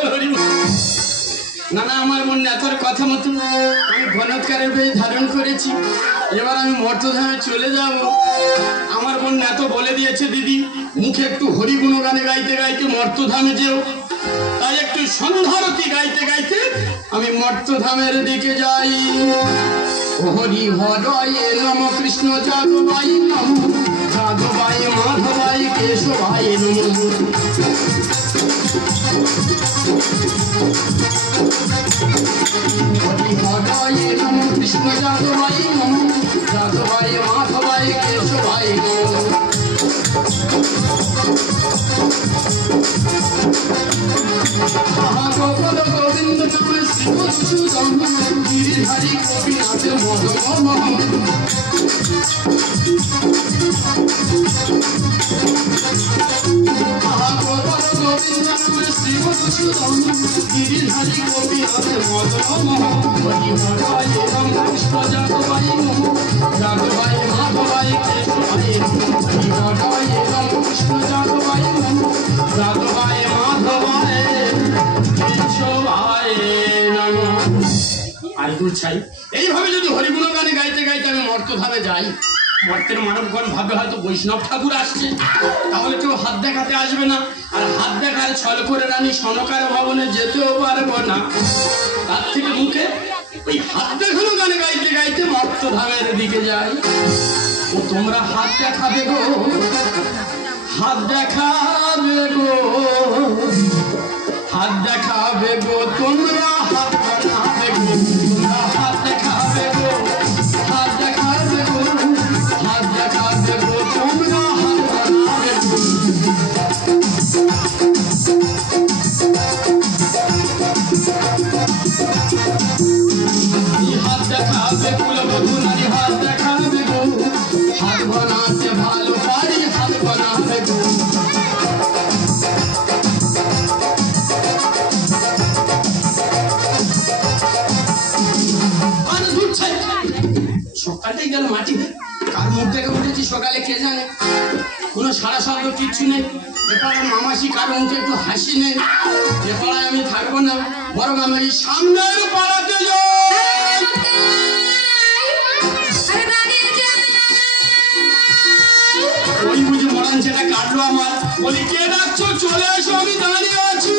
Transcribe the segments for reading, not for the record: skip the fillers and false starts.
বল হরি বল। না না, আমার মন নেতার কথা মতো আমি ঘনৎকারের বেশ ধারণ করেছি। এবার আমি মর্তধামে চলে যাব। আমার মন নেতা বলে দিয়েছে দিদি মুখে একটু হরি গুণগানে গাইতে গাইতে মর্তধামে যেও। তাই একটু সন্ধ্যারতি গাইতে গাইতে আমি মর্তধামের দিকে যাই। হরি হরয়ে নম কৃষ্ণ যাদবাই নম, যাদবাই মাধবাই কেশবাই নম। হরি হরয়ে নম কৃষ্ণ যাদবাই নম, যাদবাই মাধবাই কেশবাই নম। গোপাল গোবিন্দ নাম শিব সুদম, গিরিধারী গোপীনাথ মদন মোহন। গোপাল গোবিন্দ নাম শিব সুদম, গিরিধারী গোপীনাথ মদন মোহন। হরি হরয়ে নম কৃষ্ণ যাদবাই নম, যাদবাই মাধবাই কেশবাই নম। হরি হরয়ে নম কৃষ্ণ যাদবাই নম, যাদবাই মাধবাই কেশবাই নম। আইগুর ছাই এইভাবে যদি হরিগুণ গানে গাইতে গাইতে আমি মর্তধামে যাই, মর্তের মানবগণ ভাবে হয়তো বৈষ্ণব ঠাকুর আসছে, তাহলে কেউ হাত দেখাতে আসবে না। আর হাত দেখায় ছল করে রানী সনকার ভবনে যেতেও পারবো না। তার থেকে মুখে ওই হাত দেখানো গানে গাইতে গাইতে মর্তধামের দিকে যাই। ও তোমরা হাত দেখাবে গো, হাত দেখাবে গো, হাত দেখাবে গো, তোমরা হাত দেখাবে গো, তোমরা হাত দেখাবে গো, হাত দেখাবে গো, হাত দেখাবে গো, তোমরা হাত দেখাবে গো। হাত দেখাবে কুলবধূ নারী, হাত দেখাবে গো, হাত বানাতে ভালো পারি, হাত বানাবে গো। সকালটাই গেল মাটি, কার মুখ থেকে উঠেছি সকালে কে জানে। কোনো সারা শব্দ কিচ্ছু নেই। এপাড়ায় মামাসি কার মুখে একটু হাসি নেই। এপাড়ায় আমি থাকবো না, বরং আমি সামনের পাড়াতে যাই। ওই বুঝে মরান সেটা কাটলো আমার। বলি কে ডাকছো, চলে এসো, আমি দাঁড়িয়ে আছি।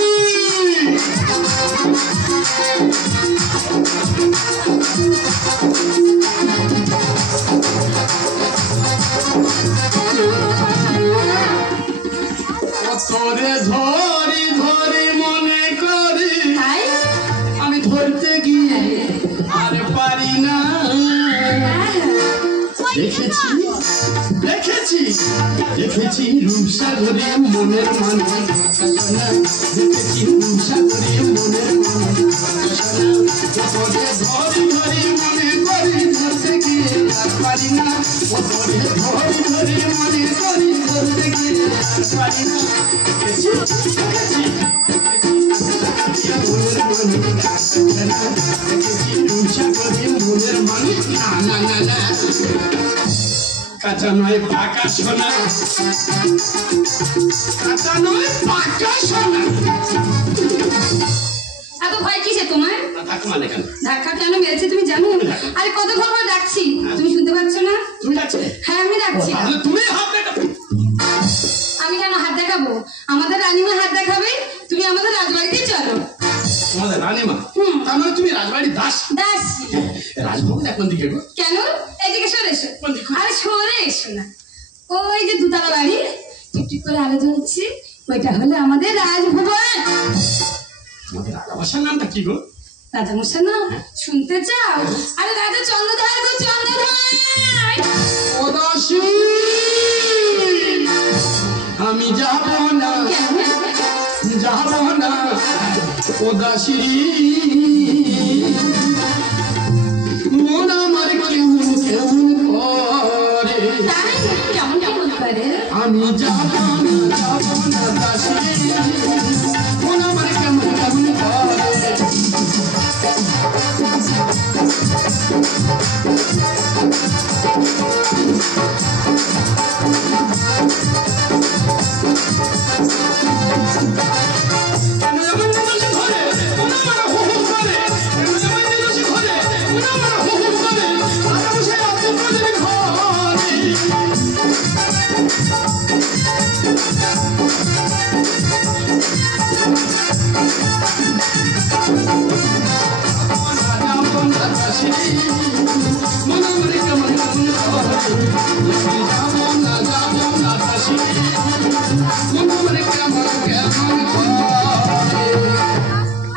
তোরে ধরি ধরি মনে করি, আমি ধরতে গিয়ে আর পারি না। দেখেছি দেখেছি দেখেছি রূপসাগরে মনের মানুষ, দেখেছি রূপসাগরে মনের মানুষ। তোরে ধরি ধরি মনে করি, ধরতে গিয়ে আর পারি না। তোরে ধরি ধরি মনে করি, ধরতে গিয়ে আর পারি না। দেখেছি দেখেছি দেখেছি রূপসাগরে মনের মানুষ। না না না না, কাঁচা নয় পাকা সোনা, কাঁচা নয় পাকা সোনা। এত ভয় কিসে তোমার? ধাক্কা কেন মেরেছে তুমি জানো? আরে কতক্ষণ ধরে ডাকছি, তুমি শুনতে পাচ্ছ না? তুমি ডাকছো? হ্যাঁ আমি ডাকছি। তুমি হাত দেখাবে? আমি কেন হাত দেখাবো? আমাদের রানীমা হাত দেখাবে। তুমি আমাদের রাজবাড়িতে চলো। তোমাদের রানীমা? তার মানে তুমি রাজবাড়ির দাস? দাস। রাজভবন এখন দিকে গো? কেন? এদিকে সরে এসো। আরে সরে এসো না। ওই যে দুতলা বাড়ি, টিকটিক করে আলো জ্বলছে, ওইটা হলো আমাদের রাজভবন। তোমাদের রাজামশার নামটা কি গো? রাজামশার নাম শুনতে চাও? আরে রাজা চন্দ্রধর গো, চন্দ্রধর। ও দাসী, আমি যাব না, যাব না ও দাসী। মন আমার কেমন কেমন করে, কেমন কেমন করে। আমি যাব না দাসী, মন আমার কেমন কেমন করে। কেন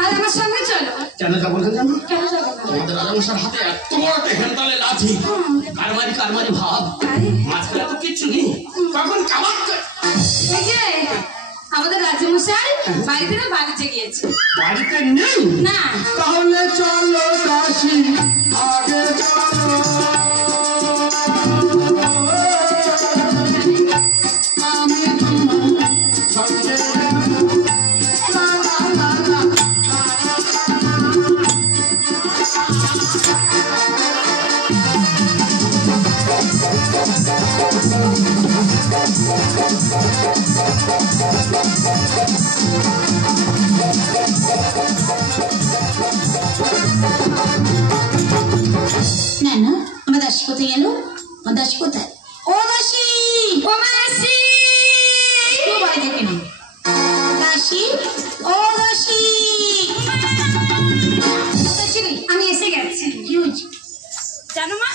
আর আমার সঙ্গে চলো। কেন যাবো না জানো? কেন যাবো না? আমাদের রাজামশার হাতে এত বড় একটা হেনতালে লাঠি, কারমারি কারমারি ভাব, আরে, মাঝখানে তো কিচ্ছু নেই, কখন কাবাব এই যে আমাদের রাজ্যমশাই বাড়িতে না বাড়িতে গিয়েছে। বাড়িতে নেই? না, তাহলে চলো দাসী আগে চলো, আমি তোমার সঙ্গে লা লা লা লা। না না, আমার দাসী কোথায় গেল? আমার দাসী কোথায়? ও দাসী, ও মাসি, কেউ বাড়ি থেকে না। দাসী, ও দাসী, আমি এসে গেছি। কি হয়েছে? জানো মা,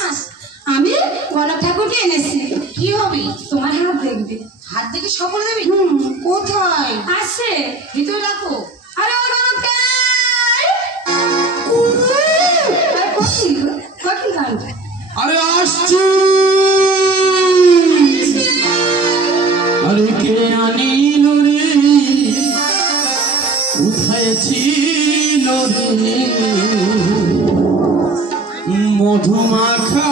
আমি গণক ঠাকুরকে এনেছি। কি হবে? তোমার হাত দেখবে। হাত দেখে সকল দেবে? কোথায়? আসে, ভিতরে রাখো। আরে ও গণককে, আরে কঠিন কঠিন কাণ্ড। আরে আসছি, আরে কে আনিল রে, কোথায় ছিল রে মধুমাখা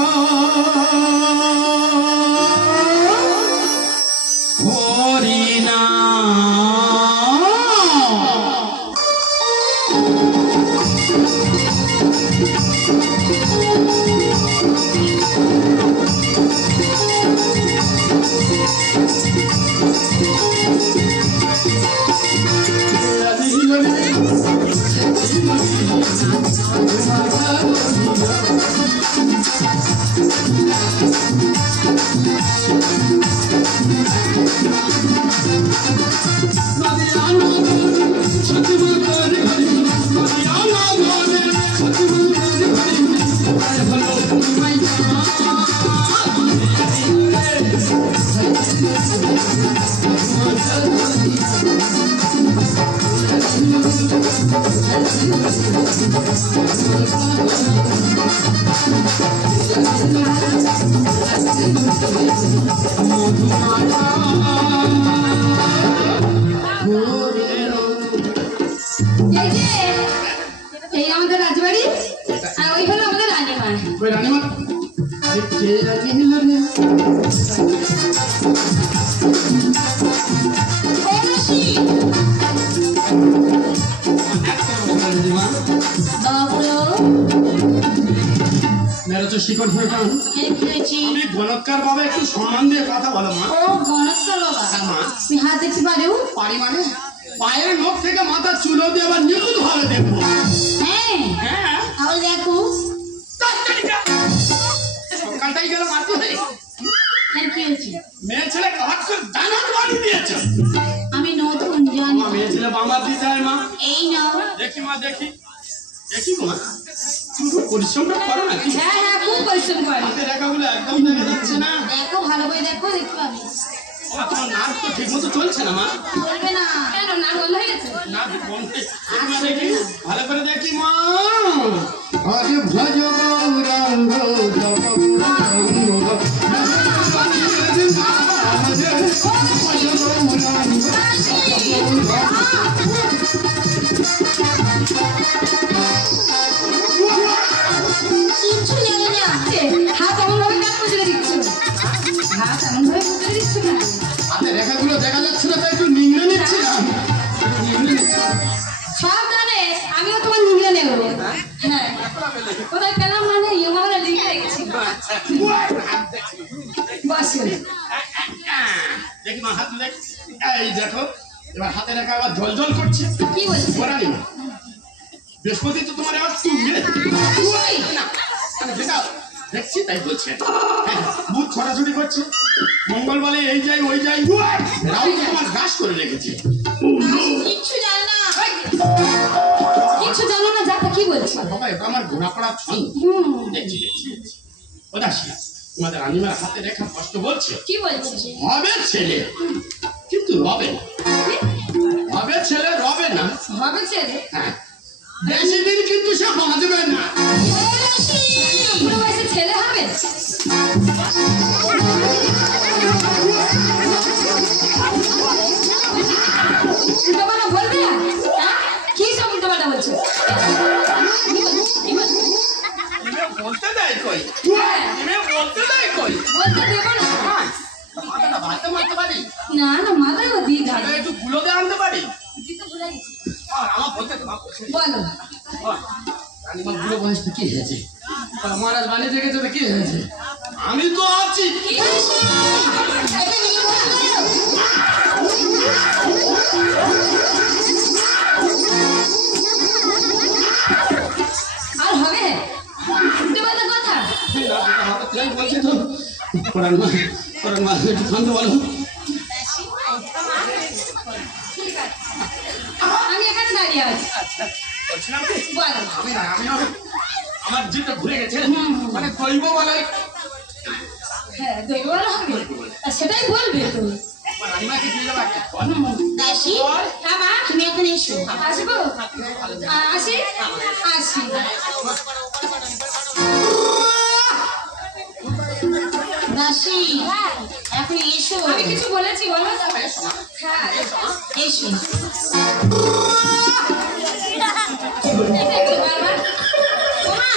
হরিণা। এই যে, এই আমাদের রাজবাড়ি, আর ওই হলো আমাদের রানীমা। ওই রানীমা, আরে কে আনিল রে? ও দাসী, বাবুলো, মেরা তো শিকড় হয়ে কারণ এর কি হয়েছে? আমি গণৎকার বাবা, একটু সম্মান দিয়ে কথা বলো মা। ও গণস্কার বাবা, হ্যাঁ মা। তুমি হাত দেখতে পারো? পারি মানে পায়ের নখ থেকে মাথা চুলো দিয়ে আবার নিখুঁত ভাবে দেখবো। হ্যাঁ, হ্যাঁ, তাহলে দেখো। সকালটাই গেল মারতে হয়ে, এর কি হয়েছে? মেয়ে ছেলে কাজ করে দানা বানিয়ে দিয়েছে। আমি নতুন জানি। মা, মেয়ে ছেলে বাবা দিতে হয় মা। এই নাও। দেখি মা, দেখি দেখি মা, তুমি খুব পরিশ্রমটা করো নাকি? হ্যাঁ হ্যাঁ, খুব পরিশ্রম করে। হাতে রেখাগুলো একদম দেখা যাচ্ছে না। দেখো, ভালো করে দেখো, দেখতে পাবে। ও, তোমার নার্ভ তো ঠিক মতো চলছে না মা। বলবে না। কেন না বন্ধ হয়ে গেছে? নার্ভ বন্ধ। দেখি মা, দেখি ভালো করে দেখি মা। আরে ভজ গৌরাঙ্গ জপ গৌরাঙ্গ, কিচ্ছু জানি না। হাত এমন ভাবে কেন মুচড়ে দিচ্ছ? হাত এমন ভাবে মুচড়ে দিচ্ছ না? হাতে রেখাগুলো দেখা যাচ্ছে না, তাই একটু নিংড়ে নিচ্ছিলাম। একটু নিংড়ে নিচ্ছিলাম। সব জানে, আমিও তোমার নিংড়ে নেবো। হ্যাঁ, কোথায় পেলাম মানে ইমামরা লিখে রেখেছি। বসো। দেখি মা, হাত দেখ। এই দেখো, এবার হাতে রেখা আবার জল জল করছে। কি বলছে? ওরানি মা, বৃহস্পতি তো তোমার আবার না, আমি যেটা দেখছি তাই বলছে। হ্যাঁ, বুধ ছড়াছড়ি করছে, মঙ্গল বলে এই যাই ওই যাই, রাহু তো তোমার ঘাস করে রেখেছে। কিচ্ছু জানি না। কিছু জানো না, যাতে কি বলছো? বাবা এটা আমার ঘোড়াপড়া ছন্দ। দেখছি ও দাসী, তোমাদের রানীমার হাতে রেখা কষ্ট বলছে। কি বলছিস? হবে ছেলে কিন্তু রবে না, হবে ছেলে রবে না। হবে ছেলে? হ্যাঁ, বেশি দিন কিন্তু সে বাঁচবে না। বুড়ো বয়সে ছেলে হবে? উল্টোপাল্টা বলবে না? কি সব উল্টোপাল্টা বলছো? বলতে দেয় কই? বলতে দেয় কই? বলতে দেবো না। মাথাটা ভাতে মারতে পারি? না না, মাথায় ও দিয়ে ধারে। একটু গুলো দিয়ে আনতে পারি? দিতে ভুলে গেছি। আমার বলতে বলো। রানীমা বুড়ো বয়সটা কি হয়েছে? মহারাজ বানিয়ে দেখেছে তো কি হয়েছে? আমি তো আছি। কি হয়েছে? আর হবে উল্টোপাল্টা কথা? বলছি তো কোরআন মা একটু শান্ত বলো। আমি এখানে দাঁড়িয়ে আছি। বলছিলাম কি, বলো। আমিও আমার জিভটা ঘুরে গেছে, মানে দৈব বলাই। হ্যাঁ, দৈবওয়ালা হবে। সেটাই বলবে তো। রানীমাকে দিয়ে যাবো একটা ফল। দাসী, হ্যাঁ মা, তুমি এখন এসো। আসবো? আসি আসি। দাসী, এখন এসো। আমি কিছু বলেছি বলো? হ্যাঁ, এসো। একটু বারবার। ওমা,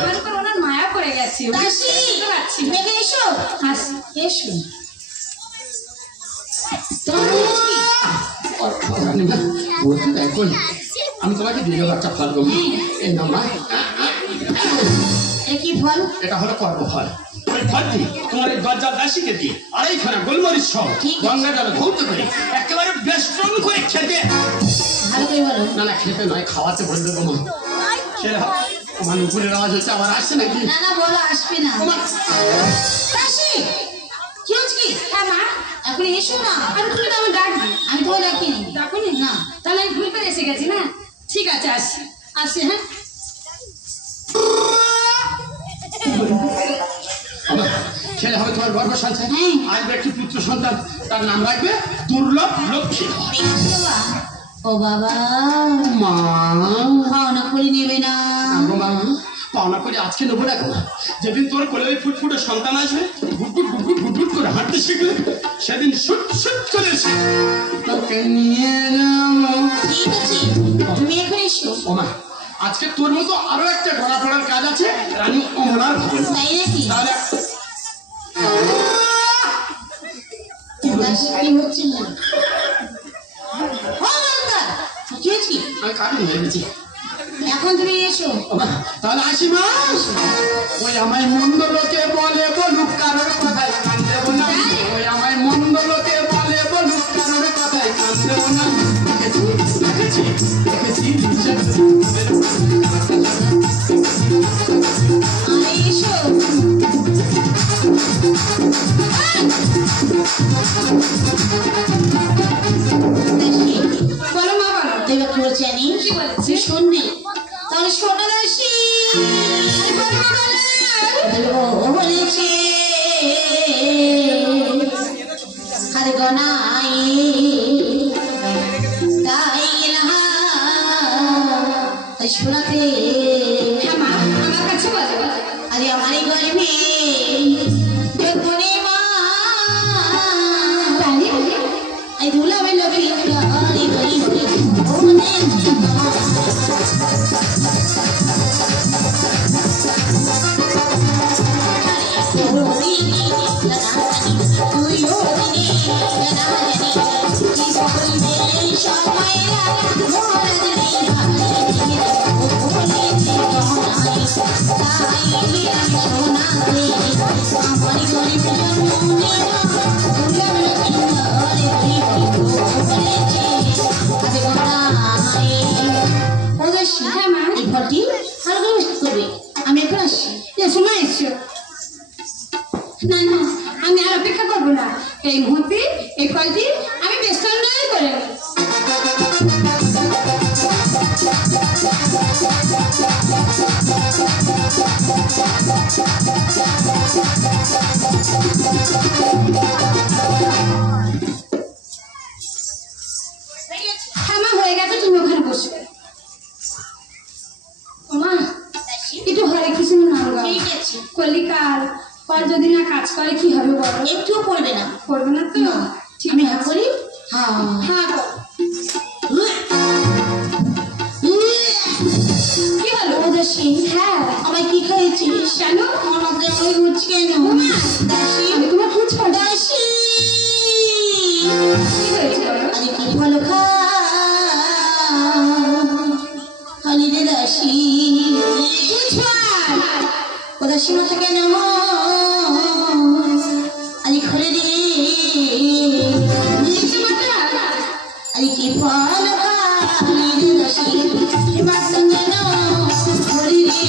আমার উপর ওনার মায়া পড়ে গেছে। দাসী, বুঝতে পারছি তুমি না। এখন এসো। আসি। এসো। তোমার হয়েছে কি? রানীমা বলতে দেয় কই? আমি তোমাকে দিয়ে যাবো একটা ফল গো। এই নাও মা। এ কি ফল? এটা হলো কর্মফল। ওই ফলটি তোমার এই দরজার দাসীকে দিয়ে আড়াইখানা গোলমরিচ সহ ঠিক আছে। গঙ্গা জলে ধৌত করে একেবারে বেষ্টন করে খেতে। ভালো করে বলো। না না, খেতে নয়, খাওয়াতে বলবে গো মা। সেটা আমার উপরের আওয়াজ হচ্ছে, আবার আসছে নাকি? না না, বলো, আসবে না। ও মা, দাসী, কি হচ্ছে কি? হ্যাঁ মা, এখন এসো না। আর তুমি তো আমার ডাকবি। আমি তো ডাকিনি। ডাকুনি? না। তাহলে আমি ভুল করে এসে গেছি না? ঠিক আছে, আসি আসি। হ্যাঁ, বাবা, ছেলে হবে তোমার গর্ভ সন্তান। হ্যাঁ। আসবে একটি পুত্র সন্তান, তার নাম রাখবে দুর্লভ লক্ষ্মী। দেখছো বাবা? ও বাবা, মা, পাওনা করে নেবে না। গো মা, পাওনা করে আজকে নেবো না গো। যেদিন তোর কোলে ওই ফুটফুটে সন্তান আসবে, গুটগুট গুটগুট গুটগুট করে হাঁটতে শিখবে, সেদিন শুট শুট করে এসে তোকে নিয়ে যাবো। ঠিক আছে, তুমি এখন এসো। ও মা, আজকে তোর মতো আরো একটা ঘোড়া পড়ার কাজ আছে রানী অমলার ভবন। তাই নাকি? তাহলে দাসী, কি হচ্ছে না? ও বাবা, কি হচ্ছে? আমি কারণ হয়ে গেছি। এখন তুমি এসো। ও মা, তাহলে আসি মা। ওই আমায় মন্দ লোকে বলে বলুক, কারোর কথায় কান দেবো না। ওই আমায় মন্দ লোকে বলে বলুক, কারোর কথায় কান দেবো না। দেখেছি দেখেছি দেখেছি আরে এসো। দাসী, বলো মা, বলো। দেবে কি বলছে জানি? কি বলেছে? তুই শোননি? তাহলে শোনো দাসী। ও বলেছে হার গনাই তাই তাই শোনাতে। হ্যাঁ মা, আমার কাছে বলো। আরে আমার গর্ভে যতনে মা তাই? এই দুলাবে লবি আরে গরি গরি ওনে কলিকাল কাল যদি না কাজ করে কি হবে বলো? একটুও করবে না। করবে না তো? ঠিক আমি আছে। করি। হ্যাঁ হ্যাঁ করো। কি হলো? ও দাসী, হ্যাঁ আমায় কি খাইছিস? কেন? আমার মাথায় আমায় ঘুরছে কেন? ওমা, দাসী, আমি তোমার খুঁজছো? দাসী, কি হয়েছে বলো? আরে কি ভালো খালি রে দাসী। ও দাসী মাথা কেন? আরে খোলে রে, আরে কি ভালো খালি রে দাসী, মাথা কেন খোলে রে।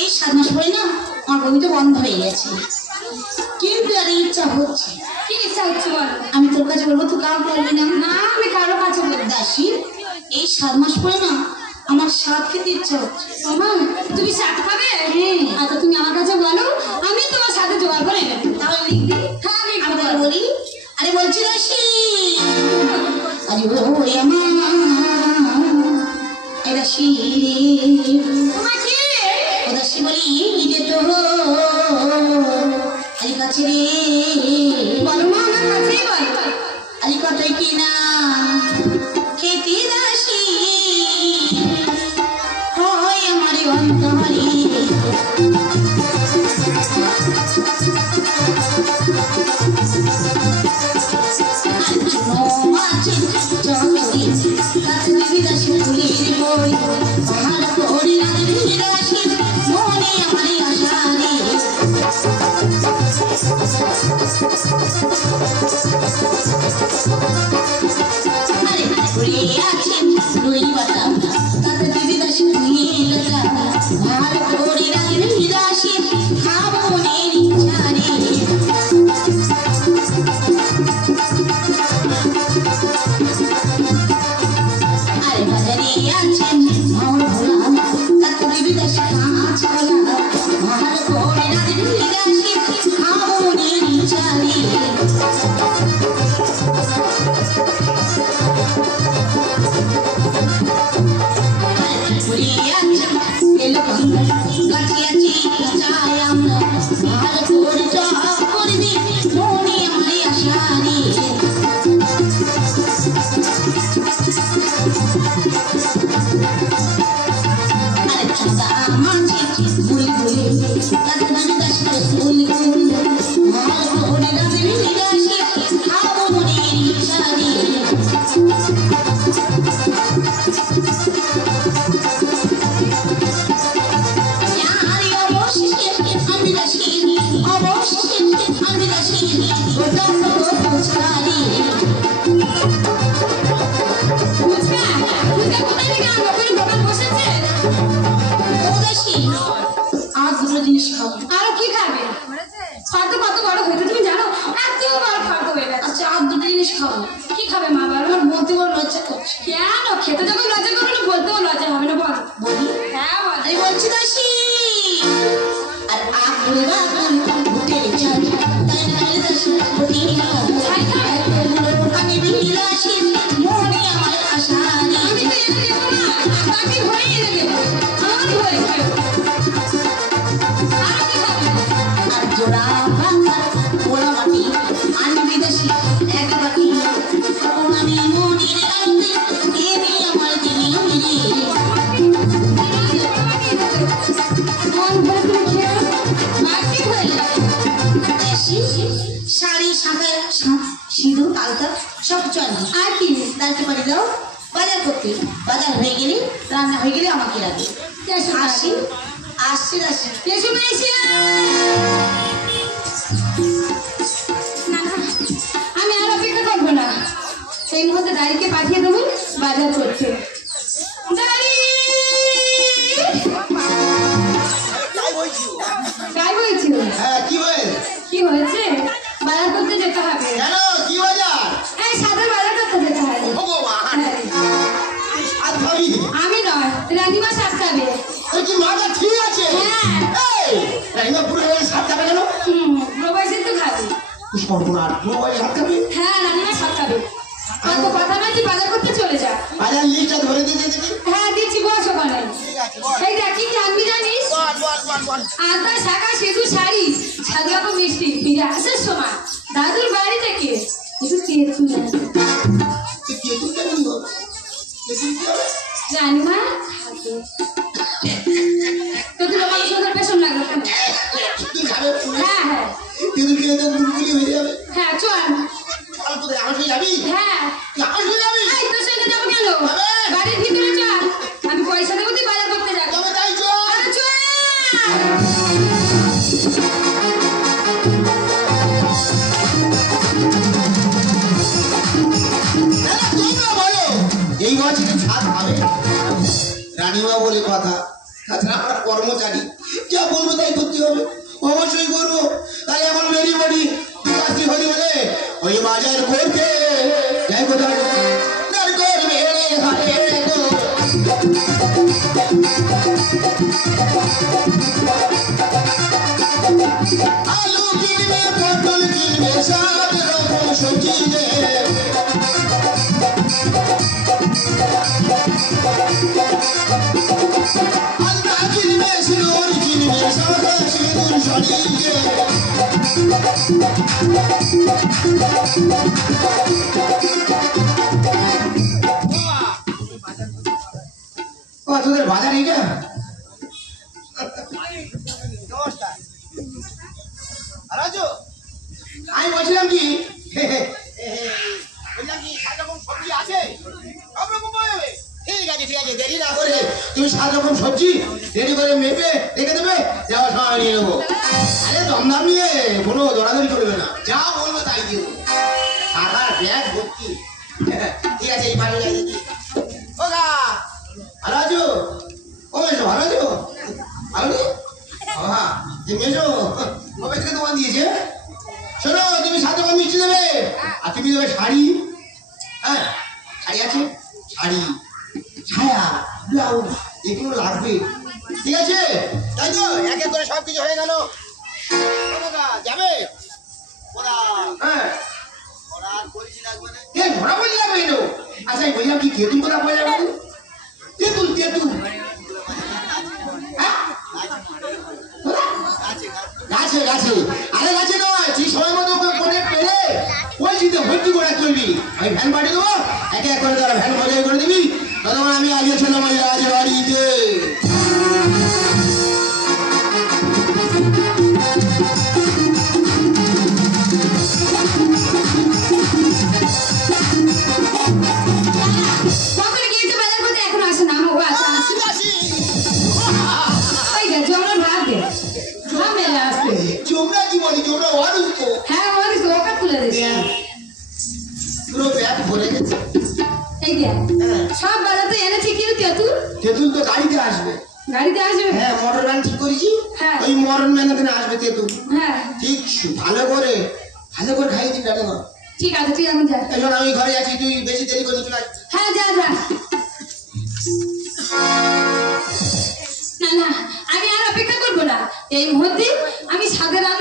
এই 7 মাস পরে না আমার বমি তো বন্ধ হয়ে গেছে, কিন্তু আর ইচ্ছা হচ্ছে। কি ইচ্ছা হচ্ছে বলো? আমি তোর কাছে বলবো, তুই কাউ বলবি না। না আমি কারো কাছে বলবো। দাসী, এই 7 মাস পরে না আমার স্বাদ খেতে ইচ্ছা হচ্ছে। ওমা, তুমি শাক খাবে? হ্যাঁ। আচ্ছা তুমি আমার কাছে বলো, আমি তোমার সাথে জোগাড় করে নেব। তাহলে লিখবি। হ্যাঁ আমি লিখবো। তাহলে বলি, আরে বলছি দাসী, আরে ও আমার এ দাসী, তোমার কি? ও দাসী বলি যে তো আরে কাছে রে, বলো মা, আমার কাছেই বলো। আরে কতই কিনা খেতে দাসী হয় আমার অন্তরে। আরো কি খাবে? ফর্দ কত বড় হয়েছে তুমি জানো? এত বড় ফর্দ হয়ে গেছে। আচ্ছা, আর দুটো জিনিস খাবো। কি খাবে মা বলো? আমার বলতে বড় লজ্জা করছে। কেন? খেতে যখন লজ্জা করো না, বলতেও লজ্জা হবে না বল। বলি, হ্যাঁ বল। আমি বলছি দাসী, আর আগুন উঠে ছাড় তাই আলতা সব কিছু আনি। আর কি? দাঁড়িয়ে পারি দাও বাজার করতে। বাজার হয়ে গেলে রান্না হয়ে গেলে আমাকে লাগে। এসো আসি আসছি আসি। এসো পেয়েছি না না, আমি আর অপেক্ষা করবো না, সেই মুহূর্তে দাঁড়িকে পাঠিয়ে দেবো বাজার করতে। দাঁড়ি গাই বলছিল। হ্যাঁ কি হয়েছে? কি হয়েছে? বাজার করতে যেতে হবে। কেন কি বাজার? এই সাদের বাজার করতে যেতে হবে। ভগবান হ্যাঁ। সাত ভাবি আমি নয়, রানীমা সাত খাবে। তোর কি মাথা ঠিক আছে? হ্যাঁ। এই রাইমা পুরো সাত খাবে কেন? প্রবাসী তো খাবে। সর্বনাশ পুরো সাত খাবে? হ্যাঁ, রানীমা সাত খাবে। অত কথা নয়, তুই বাজার করতে চলে যা। বাজার লিস্টটা ধরে দিয়ে দেখি। হ্যাঁ দিচ্ছি, বস ওখানে। এই দেখ কি আনবি জানিস? আদা, শাঁখা, সিঁদুর, শাড়ি, 7 রকম মিষ্টি। ফিরে আসার সময় দাদুর বাড়ি থেকে একটু তেঁতুল আনবি। তেঁতুল কেন নিব? তেঁতুল কি হবে? রানীমা খাবে। তেঁতুল আমার সুন্দর পেছন লাগলো কেন? তেঁতুল খাবে? হ্যাঁ হ্যাঁ তেঁতুল খেয়ে তো গুলগুলি হয়ে যাবে। হ্যাঁ, চল। আর কোথায় আমার সঙ্গে যাবি? হ্যাঁ। তুই আমার সঙ্গে যাবি? এই তোর সঙ্গে যাবো কেন? বাড়ির ভিতরে চল, আমি পয়সা দেবো, তুই বাজার করতে যাবি। তবে তাই চল। আরে চল। তোমরা বলো এই বছরে ছাদ হবে? রানীমা বলে কথা, তাছাড়া আমরা কর্মচারী, যা বলবো তাই করতে হবে। অবশ্যই করবো। তাই এখন বেরিয়ে পড়ি। কাশি হরি বলে ওই বাজার করতে যাই কোথায় করবে আলু কিনবে, পটল কিনবে, 7 রকম সবজি নেবে। আলতা কিনবে, সিঁদুর কিনবে, সাদা সিঁদুর শাড়ি ও তোদের বাজার এইটা? আমি বলছিলাম কি বললাম কি 7 রকম সবজি আছে? সব রকম পাওয়া যাবে? ঠিক আছে ঠিক আছে, দেরি না করে তুমি 7 রকম সবজি রেডি করে মেপে রেখে দেবে, যাওয়ার সময় নিয়ে নেবো। আরে দমদাম নিয়ে কোনো দৌড়াদৌড়ি করবে না, যা বলবো তাই দিয়ে দেবো। টাকার ব্যাগ ভর্তি। ঠিক আছে এই পাশে যাই দেখি। ও গা ভালো আছো? ও মেশো ভালো আছো? ভালো নেই? বাবা যে মেশো কবে থেকে দোকান দিয়েছে? শোনো তুমি 7 রকম মিষ্টি দেবে, আর তুমি দেবে শাড়ি। হ্যাঁ শাড়ি আছে, শাড়ি, ছায়া, ব্লাউজ, এগুলো লাগবে। ঠিক আছে তাই তো? এক এক করে সব কিছু হয়ে গেল। যাবে? হ্যাঁ ঘোরা বলি লাগবে এলো। আচ্ছা আমি বললাম কি তেঁতুল কোথা পাওয়া যাবে? তেঁতুল তেঁতুল গাছে গাছে। আরে গাছে নয়, ঠিক সময় মতো করে পেরে পরিচিত ভর্তি করে চলবি। আমি ভ্যান পাঠিয়ে দেবো, একে এক করে তারা ভ্যান বজায় করে দিবি। ততক্ষণ আমি আগে ছিলাম ওই রাজবাড়িতে। কখন গিয়েছে বাজার করতে? এখন আসে না। ও আচ্ছা আসি। ওই দেখ জমরা ভাত দে, ঝামেলা আসবে। তোমরা কি বলি? তোমরা মানুষ তো। হ্যাঁ ওকে ওকে তুলে দে। পুরো ব্যাগ ভরে গেছে। এই দেখ সব বাজার তো এনেছি, কিন্তু তেঁতুল তেঁতুল তো গাড়িতে আসবে। গাড়িতে আসবে? হ্যাঁ মোটর ভ্যান ঠিক করেছি। হ্যাঁ। ওই মোটর ভ্যানে আসবে তেঁতুল। হ্যাঁ ঠিক ভালো করে খাইয়ে দিন রানীমা। ঠিক আছে, তুই এখন যা। এখন আমি ঘরে আছি, তুই বেশি দেরি করে চলে আসবি। হ্যাঁ যা যা। না না, আমি আর অপেক্ষা করবো না। এই মুহূর্তে আমি সাদের রান্না